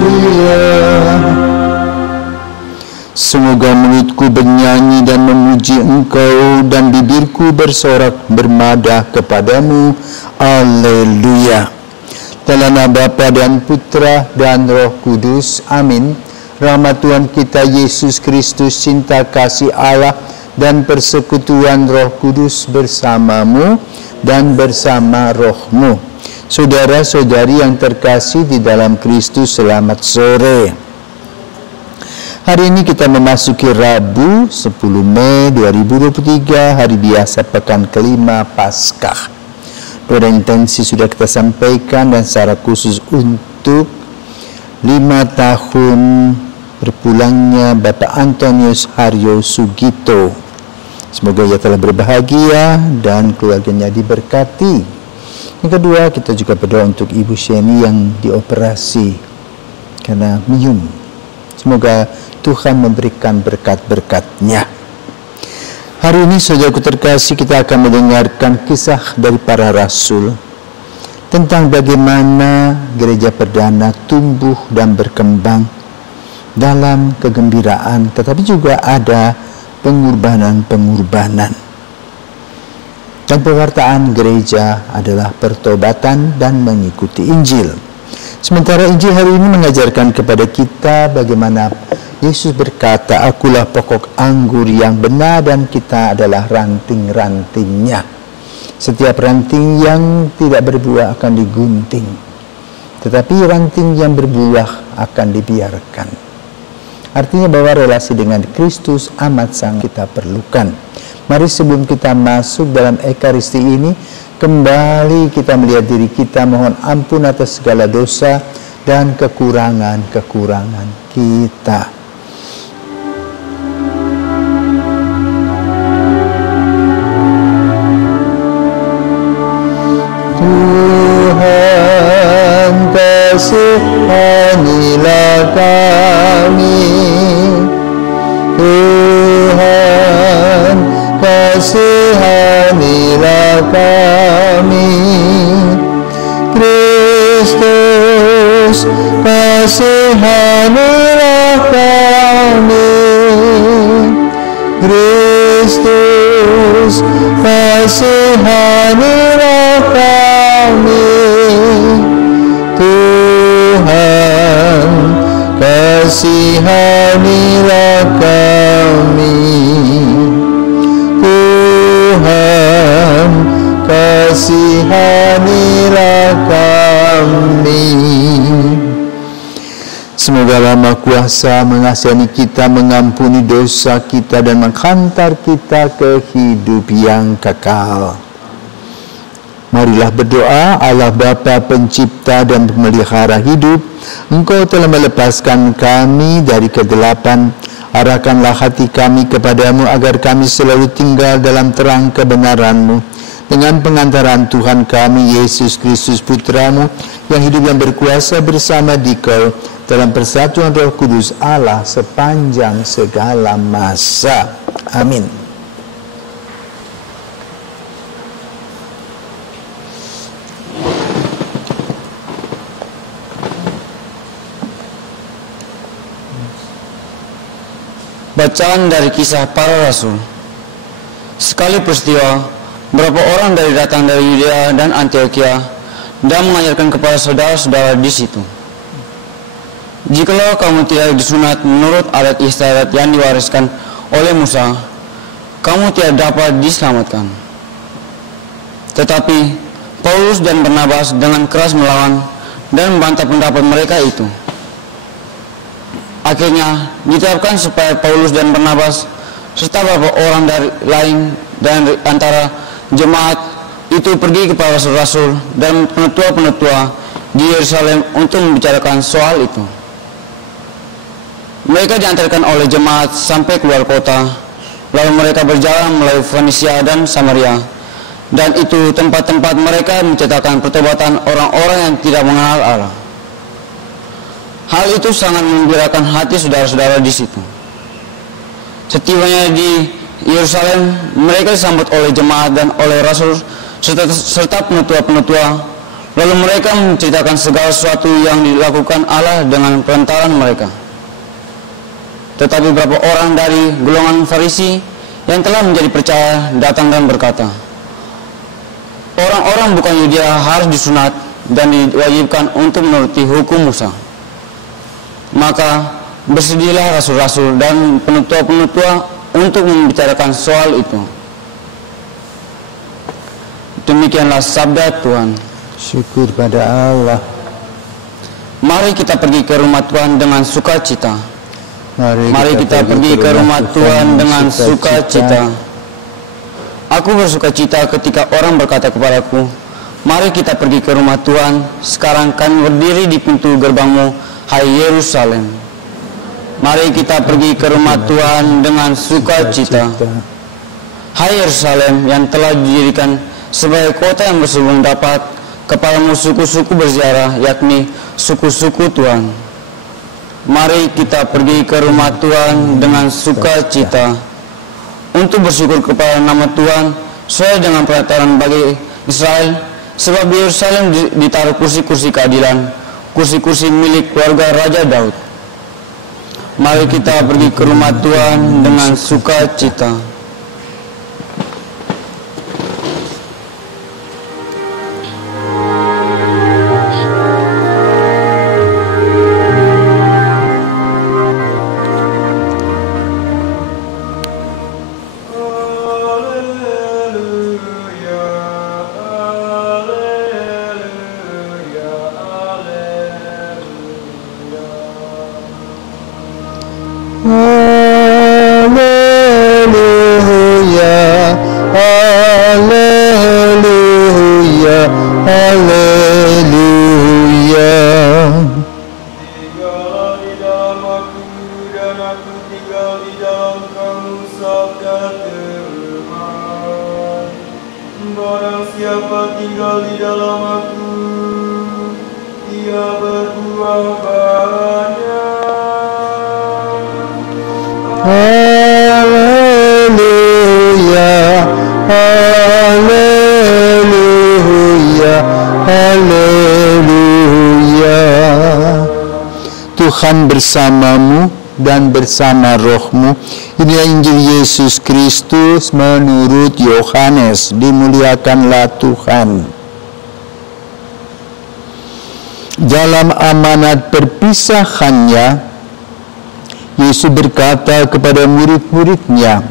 manusia. Semoga mulutku bernyanyi dan memuji Engkau, dan bibirku bersorak bermadah kepadamu. Haleluya. Dalam nama Bapa dan Putra dan Roh Kudus. Amin. Rahmat Tuhan kita Yesus Kristus, cinta kasih Allah, dan persekutuan Roh Kudus bersamamu dan bersama rohmu. Saudara-saudari yang terkasih di dalam Kristus, selamat sore. Hari ini kita memasuki Rabu 10 Mei 2023, hari biasa pekan kelima Paskah. Dua intensi sudah kita sampaikan, dan secara khusus untuk 5 tahun berpulangnya Bapak Antonius Haryo Sugito. Semoga ia telah berbahagia dan keluarganya diberkati. Yang kedua, kita juga berdoa untuk Ibu Sheni yang dioperasi karena minum. Semoga Tuhan memberikan berkat-berkat-Nya. Hari ini, saudaraku terkasih, kita akan mendengarkan kisah dari para rasul tentang bagaimana gereja perdana tumbuh dan berkembang dalam kegembiraan, tetapi juga ada pengorbanan-pengorbanan. Dan pewartaan gereja adalah pertobatan dan mengikuti Injil. Sementara Injil hari ini mengajarkan kepada kita bagaimana Yesus berkata, "Akulah pokok anggur yang benar dan kita adalah ranting-rantingnya. Setiap ranting yang tidak berbuah akan digunting, tetapi ranting yang berbuah akan dibiarkan." Artinya bahwa relasi dengan Kristus amat sangat kita perlukan. Mari sebelum kita masuk dalam Ekaristi ini, kembali kita melihat diri kita, mohon ampun atas segala dosa dan kekurangan-kekurangan kita. Tuhan, kasihanilah kami. Tuhan, kasihanilah kami. Kristus, kasihanilah kami. Kristus, kasihanilah kami. Tuhan, kasihanilah kami. Tuhan, kasihanilah kami. Semoga Allah Maha Kuasa mengasihani kita, mengampuni dosa kita, dan menghantar kita ke hidup yang kekal. Marilah berdoa. Allah Bapa pencipta dan pemelihara hidup, Engkau telah melepaskan kami dari kegelapan. Arahkanlah hati kami kepadamu agar kami selalu tinggal dalam terang kebenaran-Mu. Dengan pengantaran Tuhan kami, Yesus Kristus Putra-Mu, yang hidup dan berkuasa bersama Dikau dalam persatuan Roh Kudus Allah sepanjang segala masa. Amin. Bacaan dari Kisah Para Rasul. Sekali peristiwa, beberapa orang datang dari Yudea dan Antioquia dan mengajarkan kepada saudara-saudara di situ, "Jikalau kamu tidak disunat menurut adat istiadat yang diwariskan oleh Musa, kamu tidak dapat diselamatkan." Tetapi Paulus dan Barnabas dengan keras melawan dan membantah pendapat mereka itu. Akhirnya ditetapkan supaya Paulus dan Barnabas serta beberapa orang dari lain dan antara jemaat itu pergi kepada rasul-rasul dan penetua-penetua di Yerusalem untuk membicarakan soal itu. Mereka diantarkan oleh jemaat sampai keluar kota, lalu mereka berjalan melalui Fenisia dan Samaria, dan itu tempat-tempat mereka mencetakkan pertobatan orang-orang yang tidak mengenal Allah. Hal itu sangat menggembirakan hati saudara-saudara di situ. Setibanya di Yerusalem, mereka disambut oleh jemaat dan oleh rasul serta penetua-penetua. Lalu mereka menceritakan segala sesuatu yang dilakukan Allah dengan perantaraan mereka. Tetapi beberapa orang dari golongan Farisi yang telah menjadi percaya datang dan berkata, orang-orang bukan Yudea harus disunat dan diwajibkan untuk menuruti hukum Musa. Maka bersedilah rasul-rasul dan penutua-penutua untuk membicarakan soal itu. Demikianlah sabda Tuhan. Syukur pada Allah. Mari kita pergi ke rumah Tuhan dengan sukacita. Mari kita pergi ke rumah Tuhan dengan sukacita. Aku bersukacita ketika orang berkata kepadaku, mari kita pergi ke rumah Tuhan. Sekarang kami berdiri di pintu gerbangmu, hai Yerusalem. Mari kita pergi ke rumah Tuhan dengan sukacita. Hai Yerusalem yang telah didirikan sebagai kota yang berselubung dapat kepadamu suku-suku berziarah, yakni suku-suku Tuhan. Mari kita pergi ke rumah Tuhan dengan sukacita untuk bersyukur kepada nama Tuhan sesuai dengan peraturan bagi Israel, sebab di Yerusalem ditaruh kursi-kursi keadilan, kursi-kursi milik keluarga Raja Daud. Mari kita pergi ke rumah Tuhan dengan sukacita. Tuhan bersamamu dan bersama rohmu. Inilah Injil Yesus Kristus menurut Yohanes. Dimuliakanlah Tuhan. Dalam amanat perpisahannya, Yesus berkata kepada murid-muridnya,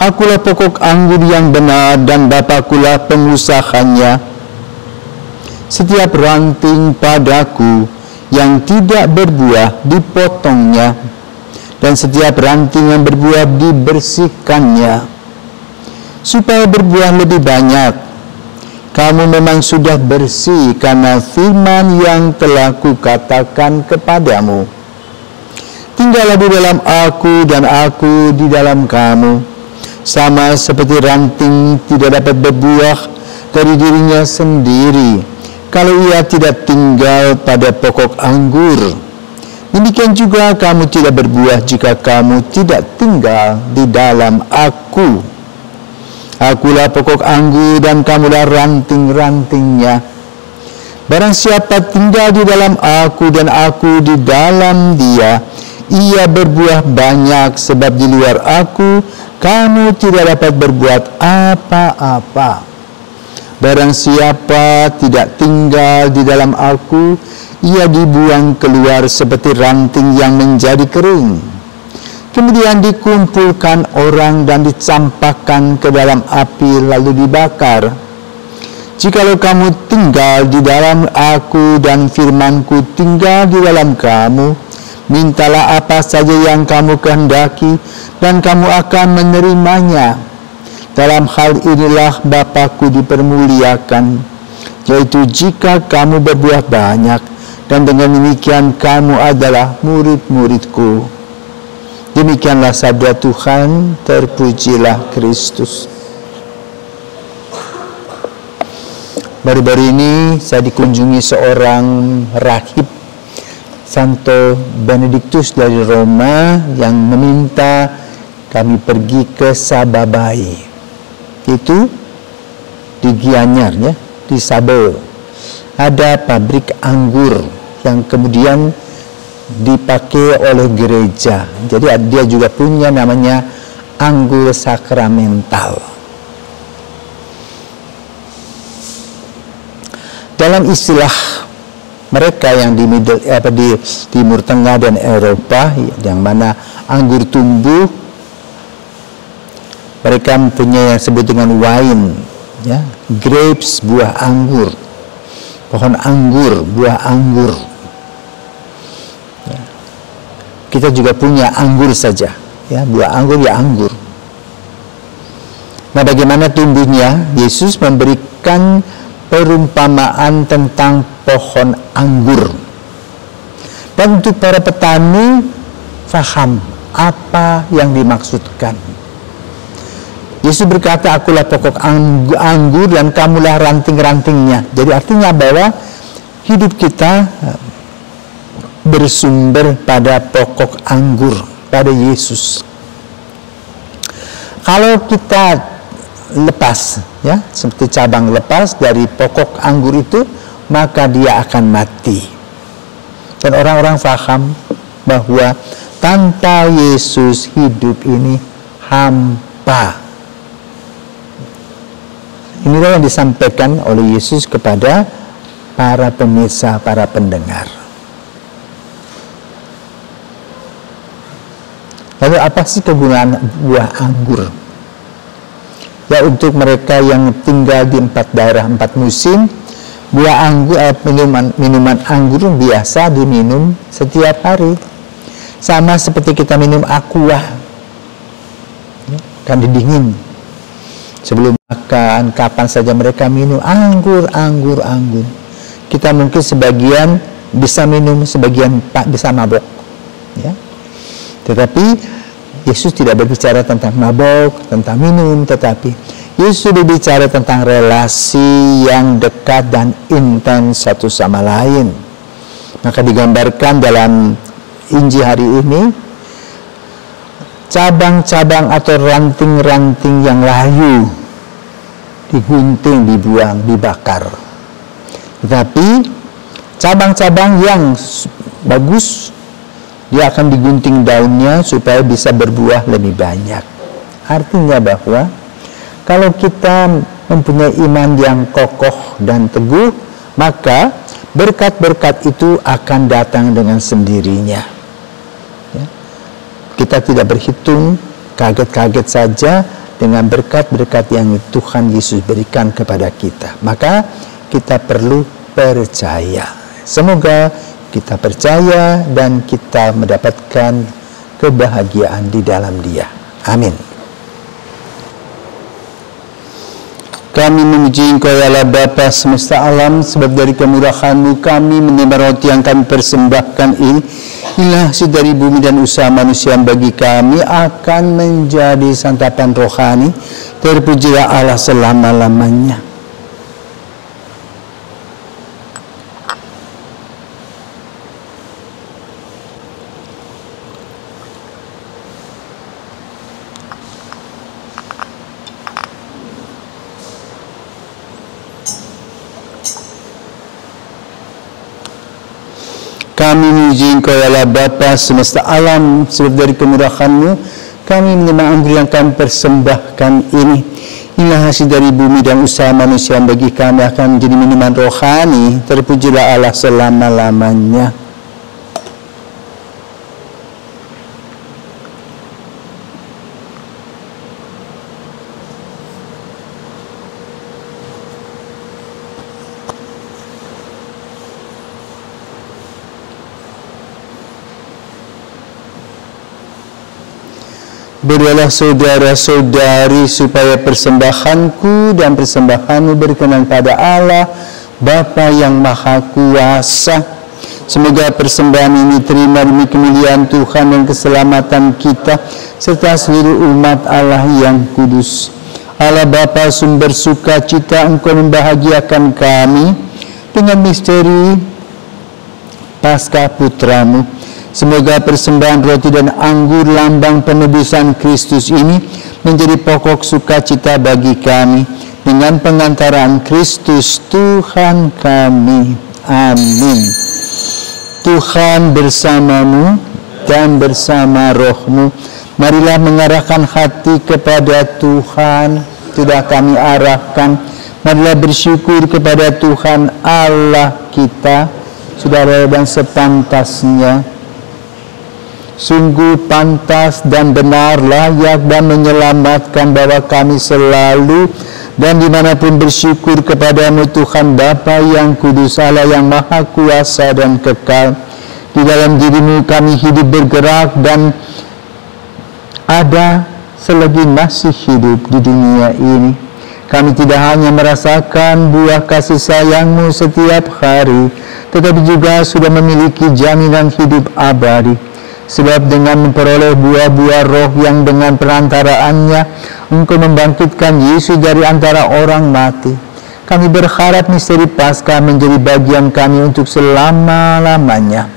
Akulah pokok anggur yang benar dan Bapakulah pengusahanya. Setiap ranting padaku yang tidak berbuah dipotongnya, dan setiap ranting yang berbuah dibersihkannya, supaya berbuah lebih banyak. Kamu memang sudah bersih karena firman yang telah kukatakan kepadamu. Tinggallah di dalam aku dan aku di dalam kamu. Sama seperti ranting tidak dapat berbuah dari dirinya sendiri kalau ia tidak tinggal pada pokok anggur. Demikian juga kamu tidak berbuah jika kamu tidak tinggal di dalam aku. Akulah pokok anggur dan kamulah ranting-rantingnya. Barang siapa tinggal di dalam aku dan aku di dalam dia, ia berbuah banyak, sebab di luar aku kamu tidak dapat berbuat apa-apa. Barang siapa tidak tinggal di dalam aku, ia dibuang keluar seperti ranting yang menjadi kering. Kemudian dikumpulkan orang dan dicampakkan ke dalam api lalu dibakar. Jikalau kamu tinggal di dalam aku dan firmanku tinggal di dalam kamu, mintalah apa saja yang kamu kehendaki dan kamu akan menerimanya. Dalam hal inilah Bapa-Ku dipermuliakan, yaitu jika kamu berbuah banyak, dan dengan demikian kamu adalah murid-murid-Ku. Demikianlah sabda Tuhan, terpujilah Kristus. Baru-baru ini saya dikunjungi seorang rahib, Santo Benediktus dari Roma, yang meminta kami pergi ke Sababai. Itu di Gianyar, ya, di Sabo. ada pabrik anggur yang kemudian dipakai oleh gereja. Jadi dia juga punya namanya anggur sakramental. Dalam istilah mereka yang di Timur Tengah dan Eropa, yang mana anggur tumbuh, mereka mempunyai yang disebut dengan wine, ya, grapes, buah anggur, pohon anggur, buah anggur. Ya. Kita juga punya anggur saja, ya, buah anggur ya anggur. Nah, bagaimana tumbuhnya? Yesus memberikan perumpamaan tentang pohon anggur. Dan untuk para petani faham apa yang dimaksudkan. Yesus berkata, akulah pokok anggur dan kamulah ranting-rantingnya. Jadi artinya bahwa hidup kita bersumber pada pokok anggur, pada Yesus. Kalau kita lepas, ya, seperti cabang lepas dari pokok anggur itu, maka dia akan mati. Dan orang-orang paham bahwa tanpa Yesus hidup ini hampa. Inilah yang disampaikan oleh Yesus kepada para pemirsa, para pendengar. Lalu apa sih kegunaan buah anggur? Ya, untuk mereka yang tinggal di 4 daerah 4 musim, buah anggur, minuman anggur biasa diminum setiap hari. Sama seperti kita minum aqua, ya, kan dingin. Sebelum makan, kapan saja mereka minum anggur. Kita mungkin sebagian bisa minum, sebagian tak bisa mabok, ya. Tetapi Yesus tidak berbicara tentang mabok, tentang minum, tetapi Yesus berbicara tentang relasi yang dekat dan intens satu sama lain. Maka digambarkan dalam Injil hari ini, cabang-cabang atau ranting-ranting yang layu digunting, dibuang, dibakar. Tetapi cabang-cabang yang bagus, dia akan digunting daunnya supaya bisa berbuah lebih banyak. Artinya bahwa kalau kita mempunyai iman yang kokoh dan teguh, maka berkat-berkat itu akan datang dengan sendirinya. Ya. Kita tidak berhitung, kaget-kaget saja dengan berkat-berkat yang Tuhan Yesus berikan kepada kita. Maka kita perlu percaya. Semoga kita percaya dan kita mendapatkan kebahagiaan di dalam Dia. Amin. Kami memuji Engkau ya Allah Bapa semesta alam, sebab dari kemurahan-Mu kami menerima roti yang kami persembahkan ini. Inilah hasil dari bumi dan usaha manusia yang bagi kami akan menjadi santapan rohani. Terpujilah Allah selama-lamanya. Kami memuji Engkau ya Allah Bapa semesta alam, sebab dari kemurahan-Mu kami menerima anggur yang kami persembahkan ini. Inilah hasil dari bumi dan usaha manusia yang bagi kami akan menjadi minuman rohani. Terpujilah Allah selama-lamanya. Berdoalah saudara-saudari supaya persembahanku dan persembahanmu berkenan pada Allah Bapa yang Maha Kuasa. Semoga persembahan ini terima demi kemuliaan Tuhan dan keselamatan kita serta seluruh umat Allah yang kudus. Allah Bapa sumber sukacita, Engkau membahagiakan kami dengan misteri Paskah Putra-Mu. Semoga persembahan roti dan anggur lambang penebusan Kristus ini menjadi pokok sukacita bagi kami dengan pengantaran Kristus Tuhan kami. Amin. Tuhan bersamamu dan bersama rohmu. Marilah mengarahkan hati kepada Tuhan. Sudah kami arahkan. Marilah bersyukur kepada Tuhan Allah kita. Saudara, dan sepantasnya. Sungguh pantas dan benar, layak dan menyelamatkan bahwa kami selalu dan dimanapun bersyukur kepadamu Tuhan Bapa yang kudus, Allah yang maha kuasa dan kekal. Di dalam dirimu kami hidup bergerak dan ada selagi masih hidup di dunia ini. Kami tidak hanya merasakan buah kasih sayangmu setiap hari, tetapi juga sudah memiliki jaminan hidup abadi. Sebab dengan memperoleh buah-buah roh yang dengan perantaraannya Engkau membangkitkan Yesus dari antara orang mati, kami berharap misteri Paskah menjadi bagian kami untuk selama-lamanya.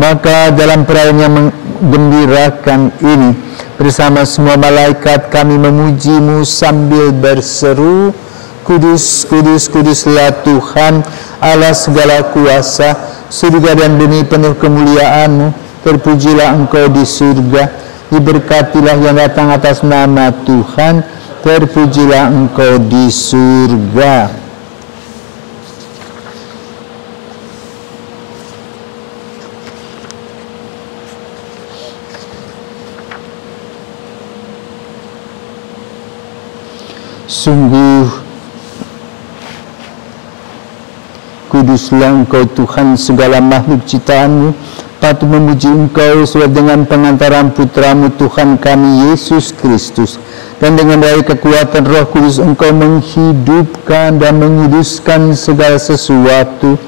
Maka dalam perayaan yang menggembirakan ini, bersama semua malaikat kami memuji-Mu sambil berseru, Kudus, kudus, kuduslah Tuhan Allah segala kuasa, surga dan bumi penuh kemuliaan-Mu. Terpujilah Engkau di surga, diberkatilah yang datang atas nama Tuhan, terpujilah Engkau di surga. Sungguh kuduslah Engkau Tuhan segala makhluk ciptaan-Mu, patut memuji Engkau sebab dengan pengantaran Putra-Mu Tuhan kami Yesus Kristus dan dengan daya kekuatan Roh Kudus Engkau menghidupkan dan menguduskan segala sesuatu,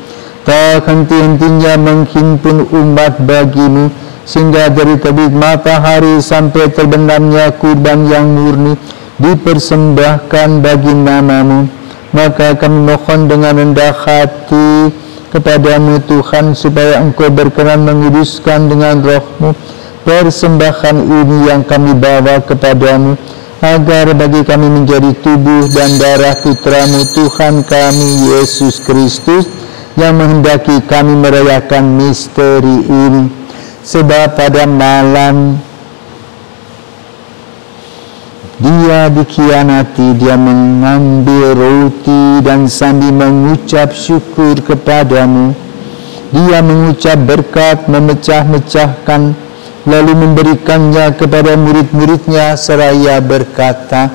tak henti-hentinya menghimpun umat bagi-Mu, sehingga dari terbit matahari sampai terbenamnya kurban yang murni dipersembahkan bagi nama-Mu. Maka kami mohon dengan rendah hati kepadamu Tuhan, supaya Engkau berkenan menguduskan dengan roh-Mu persembahan ini yang kami bawa kepadamu, agar bagi kami menjadi tubuh dan darah Putra-Mu Tuhan kami Yesus Kristus, yang menghendaki kami merayakan misteri ini. Sebab pada malam Dia dikhianati, Dia mengambil roti dan sambil mengucap syukur kepadamu, Dia mengucap berkat, memecah-mecahkan, lalu memberikannya kepada murid-muridnya seraya berkata,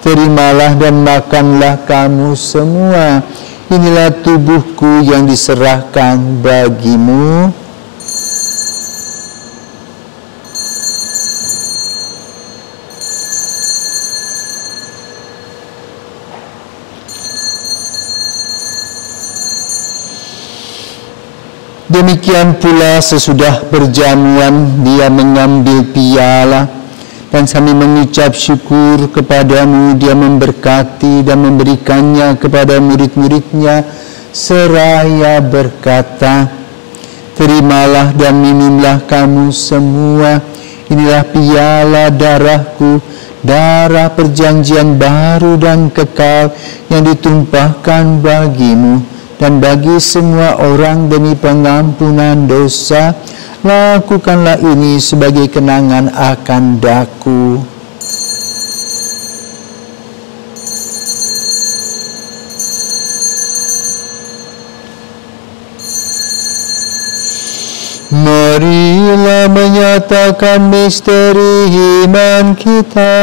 terimalah dan makanlah kamu semua, inilah tubuhku yang diserahkan bagimu. Demikian pula sesudah berjamuan Dia mengambil piala dan sambil mengucap syukur kepadamu Dia memberkati dan memberikannya kepada murid-muridnya seraya berkata, terimalah dan minumlah kamu semua, inilah piala darahku, darah perjanjian baru dan kekal yang ditumpahkan bagimu dan bagi semua orang demi pengampunan dosa. Lakukanlah ini sebagai kenangan akan daku. Marilah menyatakan misteri iman kita.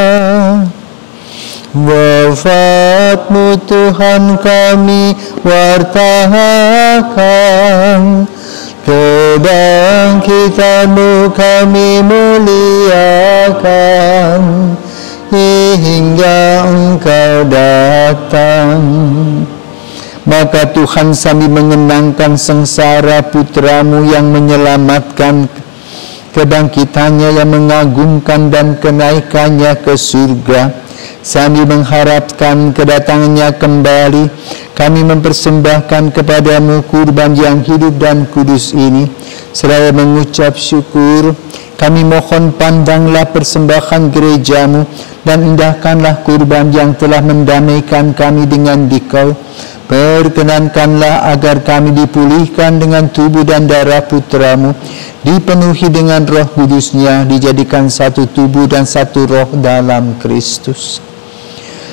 Wafat-Mu Tuhan kami wartakan, kebangkitan-Mu kami muliakan, hingga Engkau datang. Maka Tuhan sambil mengenangkan sengsara Putra-Mu yang menyelamatkan, kebangkitannya yang mengagumkan dan kenaikannya ke surga, sambil mengharapkan kedatangannya kembali, kami mempersembahkan kepadamu kurban yang hidup dan kudus ini. Seraya mengucap syukur, kami mohon pandanglah persembahan gerejamu dan indahkanlah kurban yang telah mendamaikan kami dengan Dikau. Perkenankanlah agar kami dipulihkan dengan tubuh dan darah Putra-Mu, dipenuhi dengan Roh Kudus-Nya, dijadikan satu tubuh dan satu roh dalam Kristus.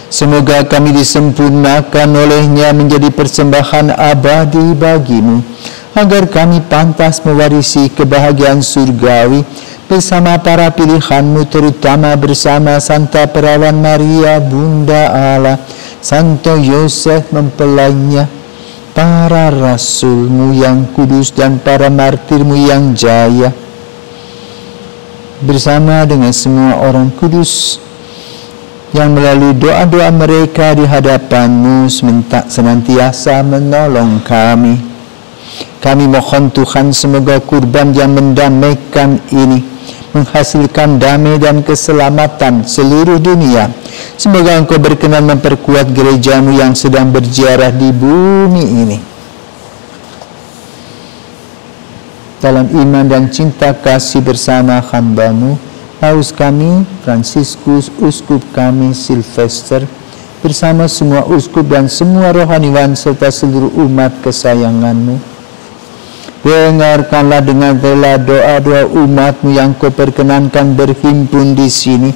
Semoga kami disempurnakan oleh-Nya menjadi persembahan abadi bagi-Mu, agar kami pantas mewarisi kebahagiaan surgawi bersama para pilihan-Mu, terutama bersama Santa Perawan Maria, Bunda Allah, Santo Yosef mempelainya, para rasul-Mu yang kudus dan para martir-Mu yang jaya, bersama dengan semua orang kudus yang melalui doa-doa mereka di hadapan-Mu senantiasa menolong kami. Kami mohon Tuhan, semoga kurban yang mendamaikan ini menghasilkan damai dan keselamatan seluruh dunia. Semoga Engkau berkenan memperkuat gereja-Mu yang sedang berziarah di bumi ini. Dalam iman dan cinta kasih bersama hamba-Mu, Paus kami, Fransiskus, uskup kami, Silvester, bersama semua uskup dan semua rohaniwan serta seluruh umat kesayangan-Mu. Dengarkanlah dengan rela doa-doa umat-Mu yang Kau perkenankan berhimpun di sini.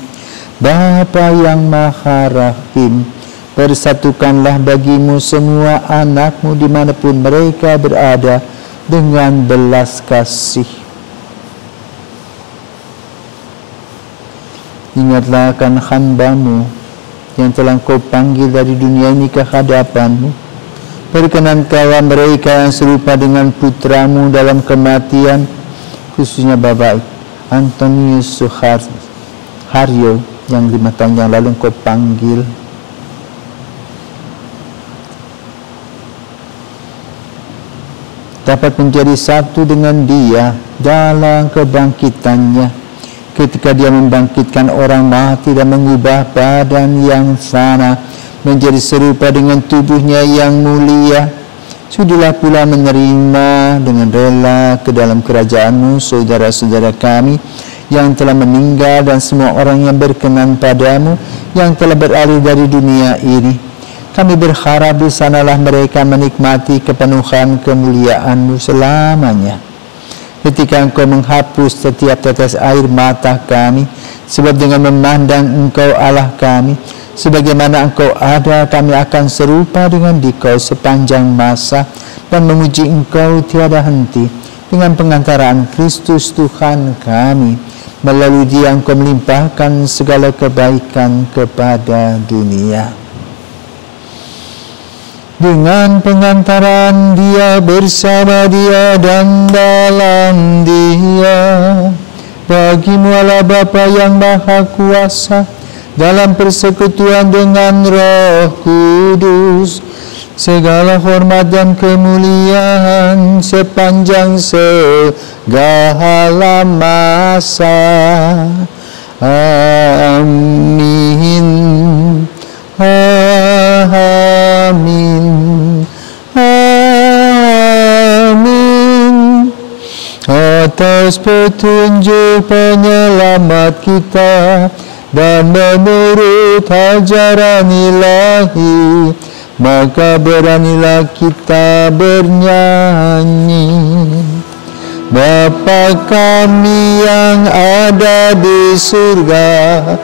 Bapa yang Maha Rahim, persatukanlah bagi-Mu semua anak-Mu dimanapun mereka berada dengan belas kasih. Ingatlah akan hamba-Mu yang telah Kau panggil dari dunia ini ke hadapan-Mu. Perkenankanlah mereka yang serupa dengan Putra-Mu dalam kematian, khususnya Bapak Antonius Suharyo yang 5 tahun yang lalu Engkau panggil. Dapat menjadi satu dengan Dia dalam kebangkitannya, ketika Dia membangkitkan orang mati dan mengubah badan yang fana menjadi serupa dengan tubuh-Nya yang mulia. Sudilah pula menerima dengan rela ke dalam kerajaan-Mu saudara-saudara kami yang telah meninggal dan semua orang yang berkenan padamu yang telah beralih dari dunia ini. Kami berharap di sanalah mereka menikmati kepenuhan kemuliaan-Mu selamanya. Ketika Engkau menghapus setiap tetes air mata kami, sebab dengan memandang Engkau Allah kami, sebagaimana Engkau ada, kami akan serupa dengan Dikau sepanjang masa dan memuji Engkau tiada henti dengan pengantaraan Kristus Tuhan kami. Melalui Dia Engkau melimpahkan segala kebaikan kepada dunia. Dengan pengantaran Dia, bersama Dia, dan dalam Dia, bagi-Mu Allah Bapa yang Maha Kuasa, dalam persekutuan dengan Roh Kudus, segala hormat dan kemuliaan sepanjang segala masa. Amin. Amin. Amin. Atas petunjuk penyelamat kita dan menurut ajaran ilahi, maka beranilah kita bernyanyi. Bapa kami yang ada di surga,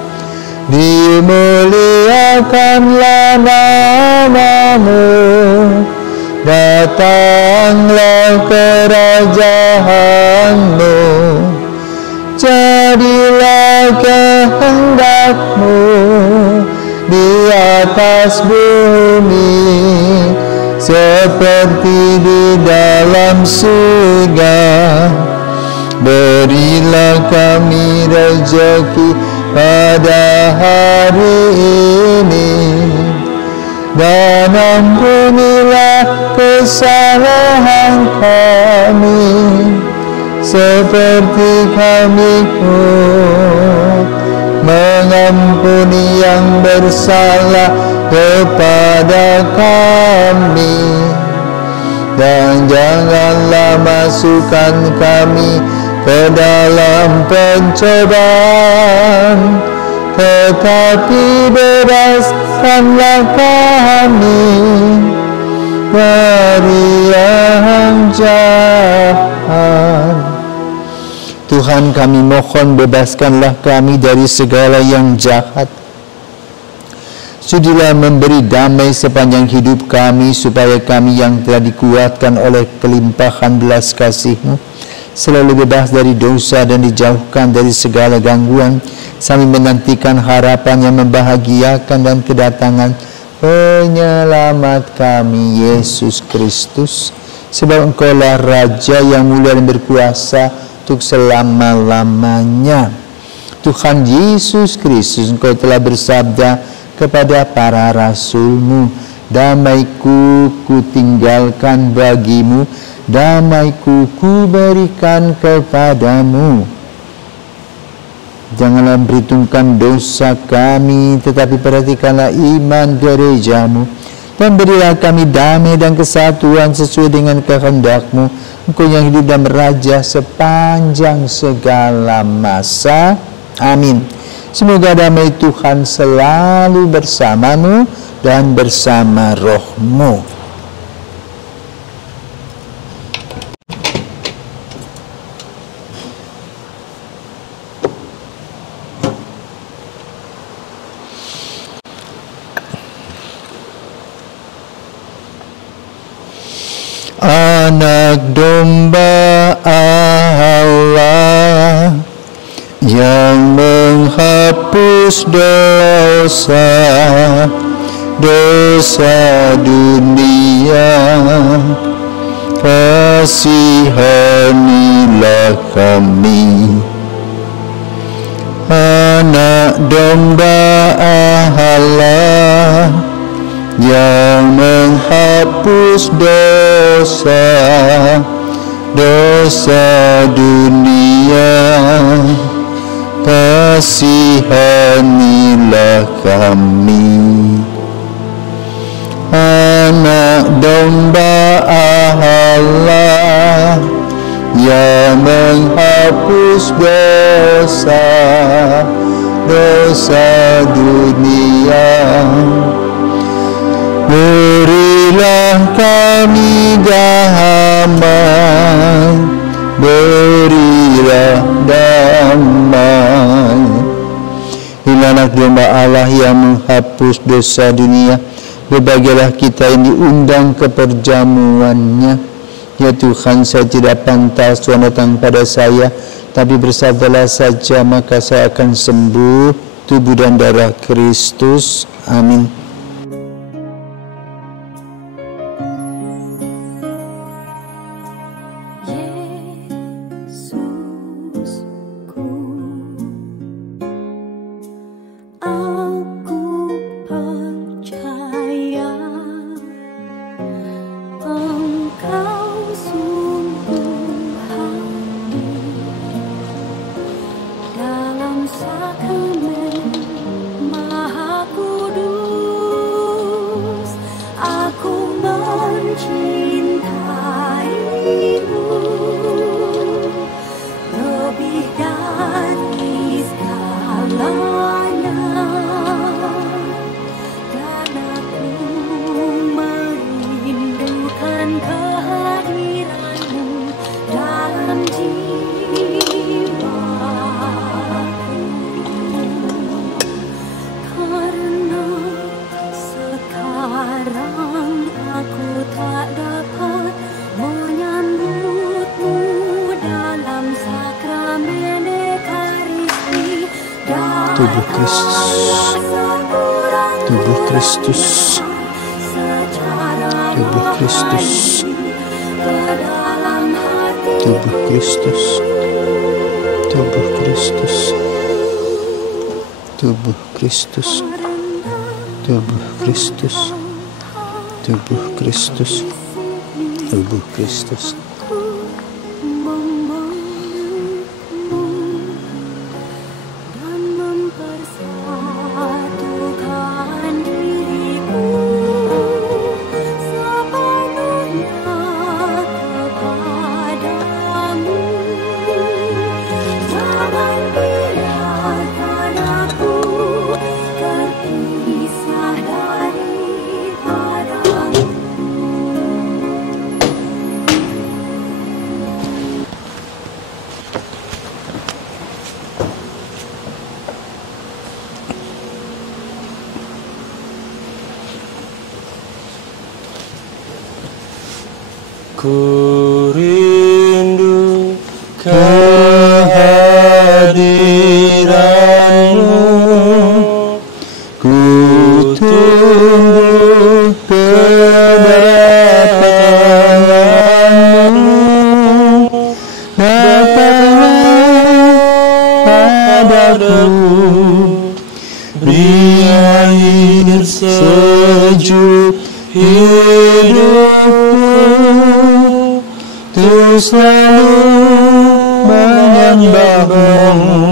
dimuliakanlah nama-Mu, datanglah kerajaan-Mu, jadilah kehendak-Mu di atas bumi seperti di dalam surga. Berilah kami rezeki pada hari ini, dan ampunilah kesalahan kami seperti kami pun mengampuni yang bersalah kepada kami, dan janganlah masukkan kami ke dalam pencobaan, tetapi bebaskanlah kami dari yang jahat. Tuhan, kami mohon bebaskanlah kami dari segala yang jahat. Sudilah memberi damai sepanjang hidup kami, supaya kami yang telah dikuatkan oleh kelimpahan belas kasih-Mu selalu bebas dari dosa dan dijauhkan dari segala gangguan, sambil menantikan harapan yang membahagiakan dan kedatangan penyelamat kami, Yesus Kristus. Sebab Engkaulah Raja yang mulia dan berkuasa untuk selama-lamanya. Tuhan Yesus Kristus, Engkau telah bersabda kepada para rasul-Mu, damaiku ku tinggalkan bagimu, damaiku ku berikan kepadamu. Janganlah perhitungkan dosa kami, tetapi perhatikanlah iman gereja-Mu, dan berilah kami damai dan kesatuan sesuai dengan kehendak-Mu, Engkau yang hidup dan meraja sepanjang segala masa. Amin. Semoga damai Tuhan selalu bersamamu dan bersama rohmu. Anak domba Allah yang menghapus dosa dunia, kasihanilah kami. Anak domba Allah yang menghapus dosa dunia, kasihanilah kami. Anak domba Allah yang menghapus dosa dunia, berilah kami damai, berilah damai. Inilah anak domba Allah yang menghapus dosa dunia. Berbahagialah kita yang diundang ke perjamuannya. Ya Tuhan, saya tidak pantas Tuhan datang pada saya, tapi bersabdalah saja maka saya akan sembuh. Tubuh dan darah Kristus. Amin. Tubuh Kristus, tubuh Kristus, tubuh Kristus, tubuh Kristus, tubuh Kristus, tubuh Kristus, tubuh Kristus, tubuh Kristus, tubuh Kristus. Jangan biarkan aku Ku rindu kehadiran-Mu, ku tunggu kedatangan-Mu. Datanglah padaku, beri air sejuk hidupku, untuk selalu menyembah-Mu,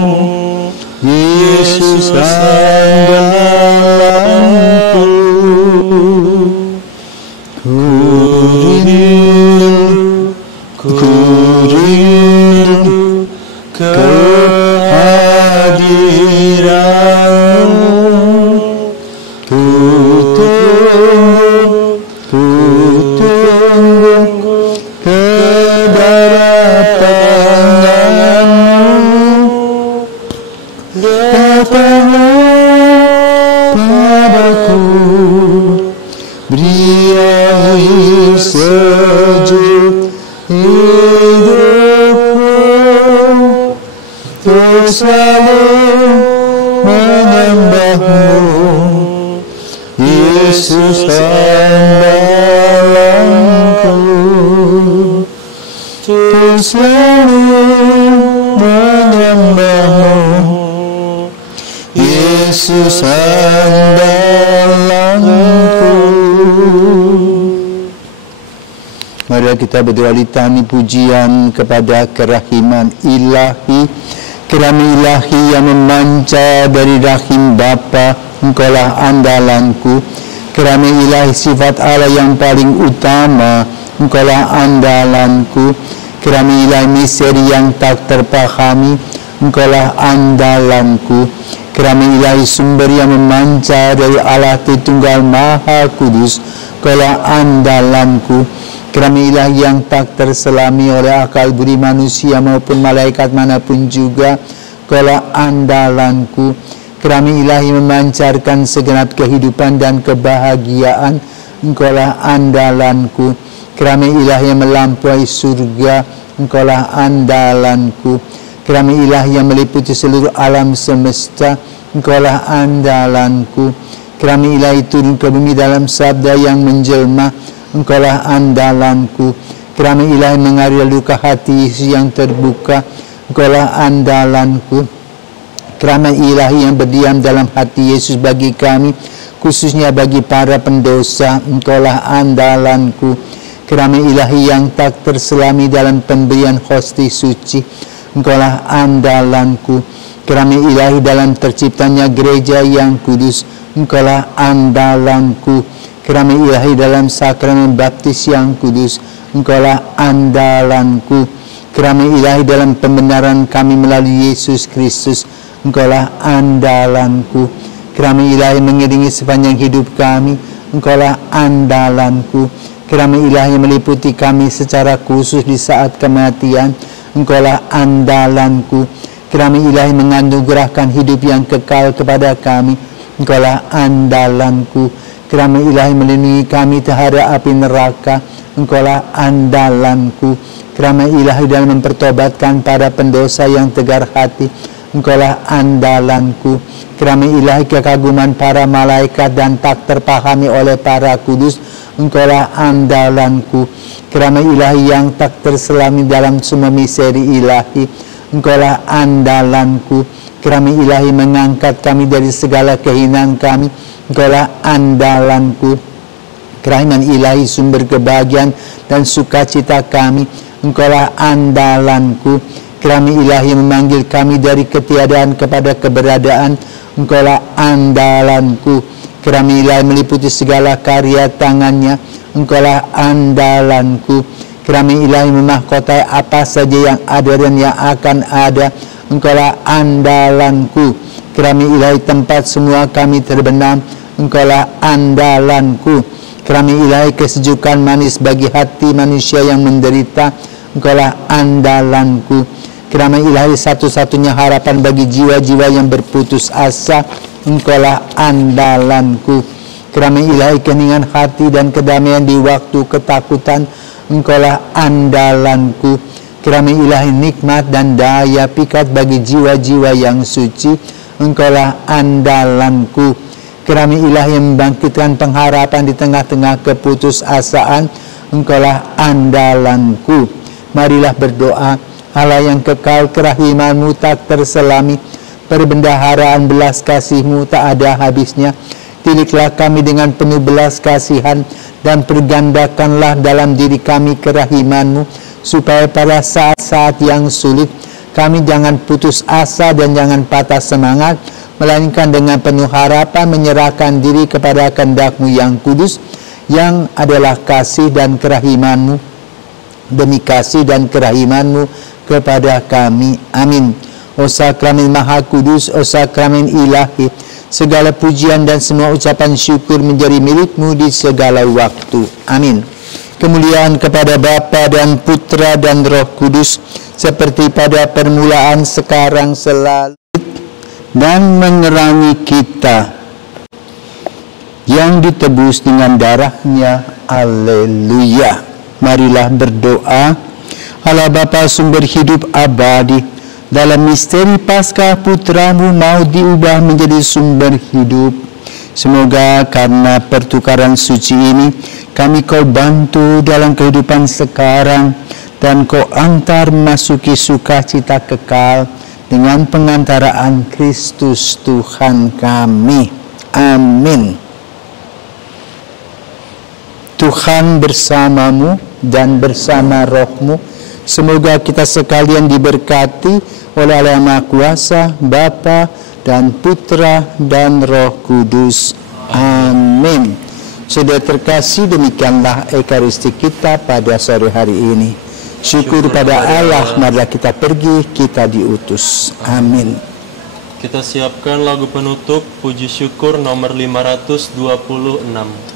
Yesus andalanku. Ku rindu kehadiran-Mu, ku tunggu kedatangan-Mu. Datanglah padaku, beri air sejuk hidupku, untuk selalu menyembah-Mu, Yesus andalanku. Untuk selalu menyembah-Mu, Yesus andalanku. Mari kita berdoa litani pujian kepada kerahiman ilahi. Kerana ilahi yang memancar dari rahim Bapa, Engkaulah andalanku. Kerana ilahi sifat Allah yang paling utama, Engkaulah andalanku. Kerana ilahi misteri yang tak terpahami, Engkaulah andalanku. Kerana ilahi sumber yang memancar dari Allah Tritunggal Maha Kudus, Engkaulah andalanku. Kerana ilahi yang tak terselami oleh akal budi manusia maupun malaikat manapun juga, Engkaulah andalanku. Kerana ilahi memancarkan segenap kehidupan dan kebahagiaan, Engkaulah andalanku. Kerana ilahi yang melampaui surga, Engkaulah andalanku. Kerana ilahi yang meliputi seluruh alam semesta, Engkaulah andalanku. Kerana ilahi turun ke bumi dalam sabda yang menjelma, Engkaulah andalanku. Kerana ilahi mengalir luka hati Yesus yang terbuka, Engkaulah andalanku. Kerana ilahi yang berdiam dalam hati Yesus bagi kami, khususnya bagi para pendosa, Engkaulah andalanku. Kerana ilahi yang tak terselami dalam pemberian hosti suci, Engkaulah andalanku. Kerana ilahi dalam terciptanya gereja yang kudus, Engkaulah andalanku. Kerana ilahi dalam sakramen baptis yang kudus, Engkaulah andalanku. Kerana ilahi dalam pembenaran kami melalui Yesus Kristus, Engkaulah andalanku. Kerana ilahi mengiringi sepanjang hidup kami, Engkaulah andalanku. Kerana ilahi meliputi kami secara khusus di saat kematian, Engkaulah andalanku. Kerana ilahi menganugerahkan hidup yang kekal kepada kami, Engkaulah andalanku. Kerana ilahi melindungi kami terhadap api neraka, Engkaulah andalanku. Kerana ilahi dalam mempertobatkan para pendosa yang tegar hati, Engkaulah andalanku. Kerana ilahi kekaguman para malaikat dan tak terpahami oleh para kudus, Engkaulah andalanku. Kerana ilahi yang tak terselami dalam semua misteri ilahi, Engkaulah andalanku. Kerana ilahi mengangkat kami dari segala kehinaan kami, Engkaulah andalanku. Kerana ilahi sumber kebahagiaan dan sukacita kami, Engkaulah andalanku. Kerana ilahi memanggil kami dari ketiadaan kepada keberadaan, Engkaulah andalanku. Kerana ilahi meliputi segala karya tangannya, Engkaulah andalanku. Kerana ilahi memahkotai apa saja yang ada dan yang akan ada, Engkaulah andalanku. Kerana ilahi tempat semua kami terbenam, Engkaulah andalanku. Kerana ilahi kesejukan manis bagi hati manusia yang menderita, Engkaulah andalanku. Kerana ilahi satu-satunya harapan bagi jiwa-jiwa yang berputus asa, Engkaulah andalanku. Kerana ilahi keheningan hati dan kedamaian di waktu ketakutan, Engkaulah andalanku. Kirami ilahi nikmat dan daya pikat bagi jiwa-jiwa yang suci. Engkaulah andalanku. Kirami ilahi yang membangkitkan pengharapan di tengah-tengah keputusasaan. Engkaulah andalanku. Marilah berdoa. Allah yang kekal, kerahiman-Mu tak terselami, perbendaharaan belas kasih-Mu tak ada habisnya. Tidiklah kami dengan penuh belas kasihan dan pergandakanlah dalam diri kami kerahiman-Mu, supaya pada saat-saat yang sulit kami jangan putus asa dan jangan patah semangat, melainkan dengan penuh harapan menyerahkan diri kepada kehendak-Mu yang kudus, yang adalah kasih dan kerahiman-Mu. Demi kasih dan kerahiman-Mu kepada kami. Amin. O Sakramen Maha Kudus, O Sakramen Ilahi, segala pujian dan semua ucapan syukur menjadi milik-Mu di segala waktu. Amin. Kemuliaan kepada Bapa dan Putra dan Roh Kudus, seperti pada permulaan, sekarang, selalu, dan menerangi kita, yang ditebus dengan darah-Nya. Haleluya. Marilah berdoa. Allah Bapa sumber hidup abadi, dalam misteri Paskah Putra-Mu mau diubah menjadi sumber hidup. Semoga karena pertukaran suci ini, kami Kau bantu dalam kehidupan sekarang, dan Kau antar masuki sukacita kekal dengan pengantaraan Kristus Tuhan kami. Amin. Tuhan bersama-Mu dan bersama roh-Mu. Semoga kita sekalian diberkati oleh Allah yang Maha Kuasa, Bapa dan Putra dan Roh Kudus. Amin. Saudara terkasih, demikianlah Ekaristi kita pada sore hari ini. Syukur pada Allah, marilah kita pergi, kita diutus. Amin. Kita siapkan lagu penutup Puji Syukur nomor 526.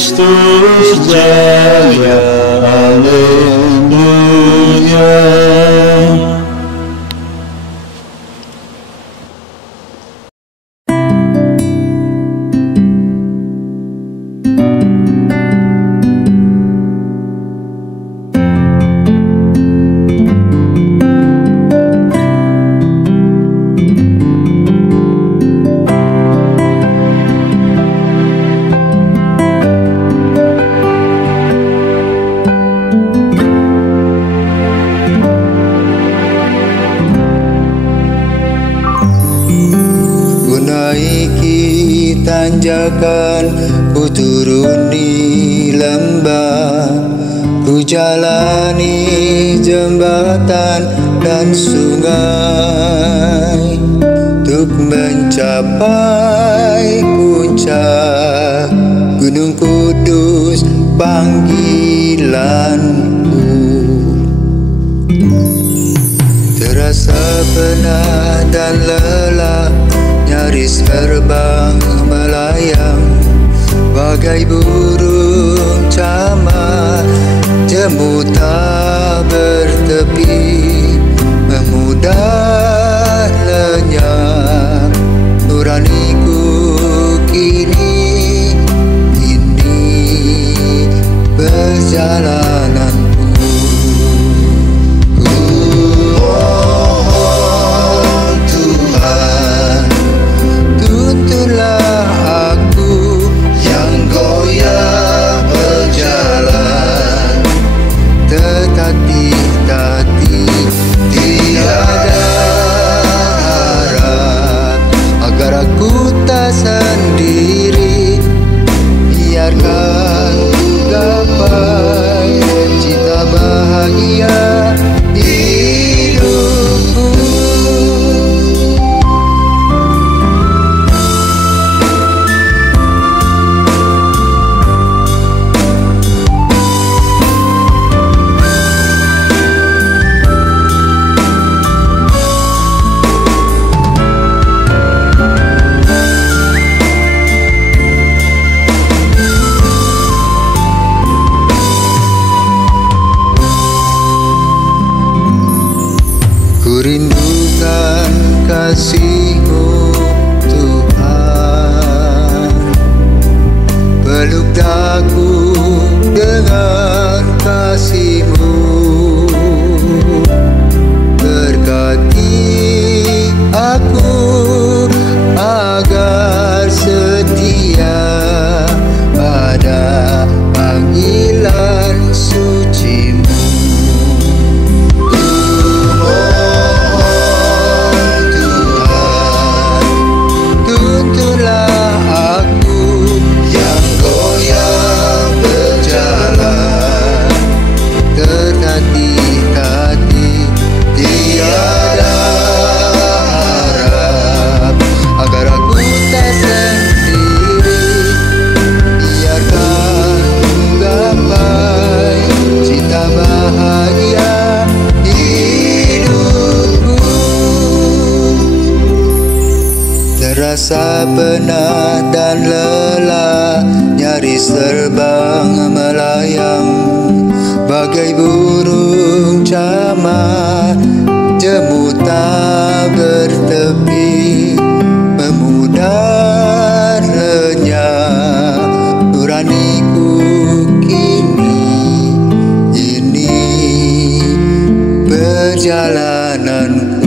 Kristus jaya, haleluya. Tanjakan ku turun di lembah, ku jalani jembatan dan sungai, untuk mencapai puncak Gunung Kudus panggilanku. Terasa penat dan lelah, nyaris nyaris terbang melayang bagai burung camar, jemu tak bertepi, memudar lenyap nuraniku kini. Ini perjalananku. Ku mohon Tuhan, tuntunlah aku yang goyah berjalan, tertatih-tatih tiada harap, agar aku tak sendiri. Biarkan ku gapai cita bahagia hidupku. Ku rindukan kasih-Mu Tuhan, peluk daku dengan kasih-Mu, berkati aku agar setia pada panggilan suci-Mu. Rasa penat dan lelah nyaris terbang melayang bagai burung camar, jemu tak bertepi, memudar lenyap nuraniku kini. Ini perjalananku.